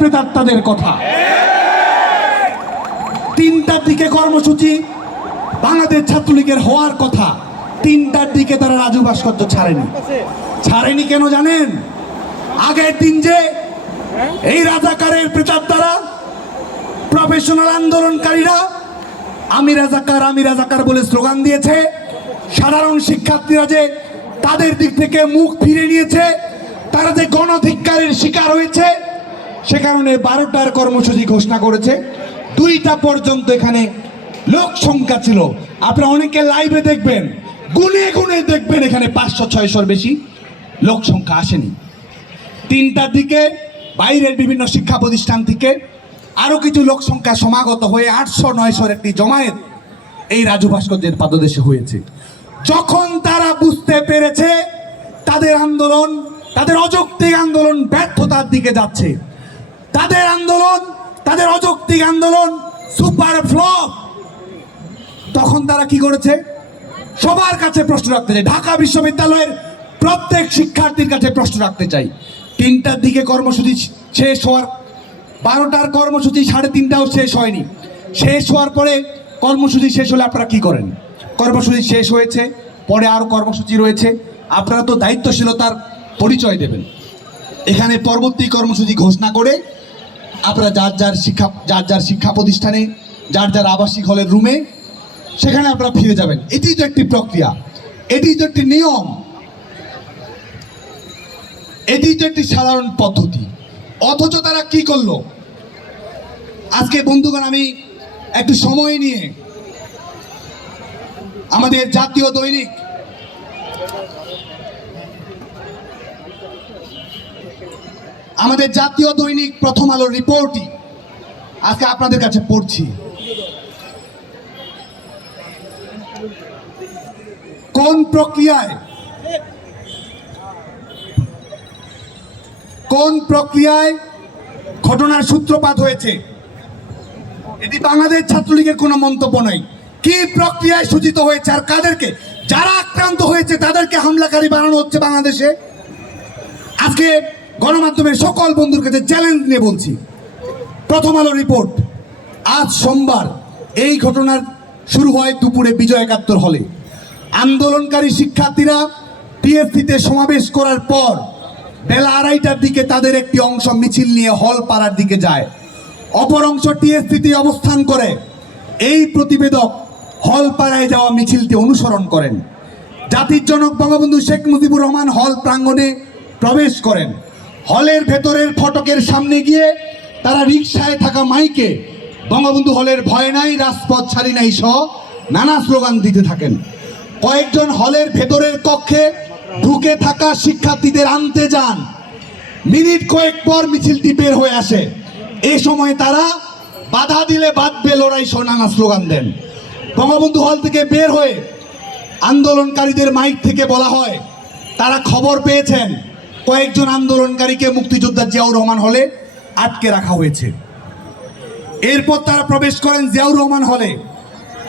প্রেতাত্মাদের কথা। তিনটার দিকে কর্মসূচি, বাংলাদেশ ছাত্রলীগের হওয়ার কথা। তিনটার দিকে তারা রাজু ভাস্কর্য ছাড়েনি। ছাড়েনি কেন জানেন? আগের দিন যে এই রাজাকারের প্রেতাত্মারা প্রফেশনাল আন্দোলনকারীরা আমি রাজাকার আমি রাজাকার বলে স্লোগান দিয়েছে। সাধারণ শিক্ষার্থীরা যে তাদের দিক থেকে মুখ ফিরে নিয়েছে, তারা যে গণধিক্কারের শিকার হয়েছে সে কারণে বারোটার কর্মসূচি ঘোষণা করেছে। দুইটা পর্যন্ত এখানে লোক সংখ্যা ছিল। আপনারা অনেকে লাইভে দেখবেন, গুনে গুনে দেখবেন এখানে পাঁচশো, ছয়শোর বেশি লোক সংখ্যা আসেনি। তিনটার দিকে বাইরের বিভিন্ন শিক্ষা প্রতিষ্ঠান থেকে আরও কিছু লোক সংখ্যা সমাগত হয়ে আটশো, নয়শোর একটি জমায়েত এই রাজু ভাস্কর্যের পাদদেশে হয়েছে। যখন তারা বুঝতে পেরেছে, তাদের আন্দোলন, তাদের অযৌক্তিক আন্দোলন ব্যর্থতার দিকে যাচ্ছে। তাদের আন্দোলন, তাদের অযৌক্তিক আন্দোলন, সুপার ফ্লপ। তখন তারা কি করেছে? সবার কাছে প্রশ্ন রাখতে চাই ঢাকা বিশ্ববিদ্যালয়ের প্রত্যেক শিক্ষার্থীর কাছে প্রশ্ন রাখতে চাই। তিনটার দিকে কর্মসূচি শেষ হওয়ার, বারোটার কর্মসূচি সাড়ে তিনটাও শেষ হয়নি। শেষ হওয়ার পরে কর্মসূচি শেষ হলে আপনারা কি করেন? কর্মসূচি শেষ হয়েছে, পরে আরও কর্মসূচি রয়েছে। আপনারা তো দায়িত্বশীলতার পরিচয় দেবেন। এখানে পরবর্তী কর্মসূচি ঘোষণা করে আপনারা যার যার শিক্ষা, যার যার শিক্ষা প্রতিষ্ঠানে, যার যার আবাসিক হলের রুমে সেখানে আপনারা ফিরে যাবেন। এটি তো একটি প্রক্রিয়া। এটি তো একটি নিয়ম। এটি তো একটি সাধারণ পদ্ধতি। অথচ তারা কি করল? আজকে বন্ধুগণ, আমি একটু সময় নিয়ে আমাদের জাতীয় দৈনিক আমাদের জাতীয় দৈনিক প্রথম আলোর রিপোর্টই আজকে আপনাদের কাছে পড়ছি। কোন প্রক্রিয়ায় কোন প্রক্রিয়ায় ঘটনার সূত্রপাত হয়েছে? এটি বাংলাদেশ ছাত্রলীগের কোনো মন্তব্য নয়। কি প্রক্রিয়ায় সূচিত হয়েছে আর কাদেরকে, যারা আক্রান্ত হয়েছে তাদেরকে হামলাকারী বানানো হচ্ছে বাংলাদেশে? আজকে গণমাধ্যমের সকল বন্ধুর কাছে চ্যালেঞ্জ নিয়ে বলছি। প্রথম আলো রিপোর্ট আজ সোমবার এই ঘটনার শুরু হয় দুপুরে বিজয় একাত্তর হলে আন্দোলনকারী শিক্ষার্থীরা টিএসসিতে সমাবেশ করার পর বেলা আড়াইটার দিকে তাদের একটি অংশ মিছিল নিয়ে হল পাড়ার দিকে যায়। অপর অংশ টিএসসিতে অবস্থান করে। এই প্রতিবেদক হল পাড়ায় যাওয়া মিছিলটি অনুসরণ করেন। জাতির জনক বঙ্গবন্ধু শেখ মুজিবুর রহমান হল প্রাঙ্গণে প্রবেশ করেন। হলের ভেতরের ফটকের সামনে গিয়ে তারা রিকশায় থাকা মাইকে বঙ্গবন্ধু হলের ভয় নাই, রাজপথ ছাড়ি নাই সহ নানা স্লোগান দিতে থাকেন। কয়েকজন হলের ভেতরের কক্ষে ঢুকে থাকা শিক্ষার্থীদের আনতে যান। মিনিট কয়েক পর মিছিলটি বের হয়ে আসে। এ সময় তারা বাধা দিলে বাঁধবে লড়াই সহ নানা স্লোগান দেন। বঙ্গবন্ধু হল থেকে বের হয়ে আন্দোলনকারীদের মাইক থেকে বলা হয়, তারা খবর পেয়েছেন। কয়েকজন আন্দোলনকারীকে মুক্তিযোদ্ধা জিয়াউর রহমান হলে আটকে রাখা হয়েছে। এরপর তারা প্রবেশ করেন জিয়াউর রহমান হলে।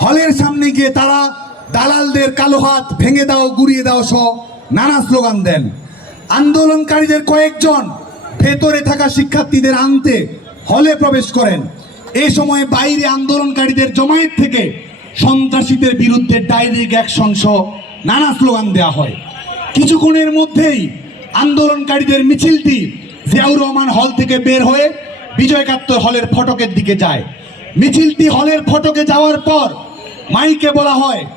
হলের সামনে গিয়ে তারা দালালদের কালো হাত ভেঙে দাও, গুড়িয়ে দাও সহ নানা স্লোগান দেন। আন্দোলনকারীদের কয়েকজন ভেতরে থাকা শিক্ষার্থীদের আনতে হলে প্রবেশ করেন। এ সময় বাইরে আন্দোলনকারীদের জমায়েত থেকে সন্ত্রাসীদের বিরুদ্ধে ডাইরেক্ট অ্যাকশন সহ নানা স্লোগান দেওয়া হয়। কিছুক্ষণের মধ্যেই আন্দোলনকারীদের মিছিলটি জিয়াউর রহমান হল থেকে বের হয়ে বিজয় কাত্তর হলের ফটকের দিকে যায়। মিছিলটি হলের ফটকে যাওয়ার পর মাইকে বলা হয়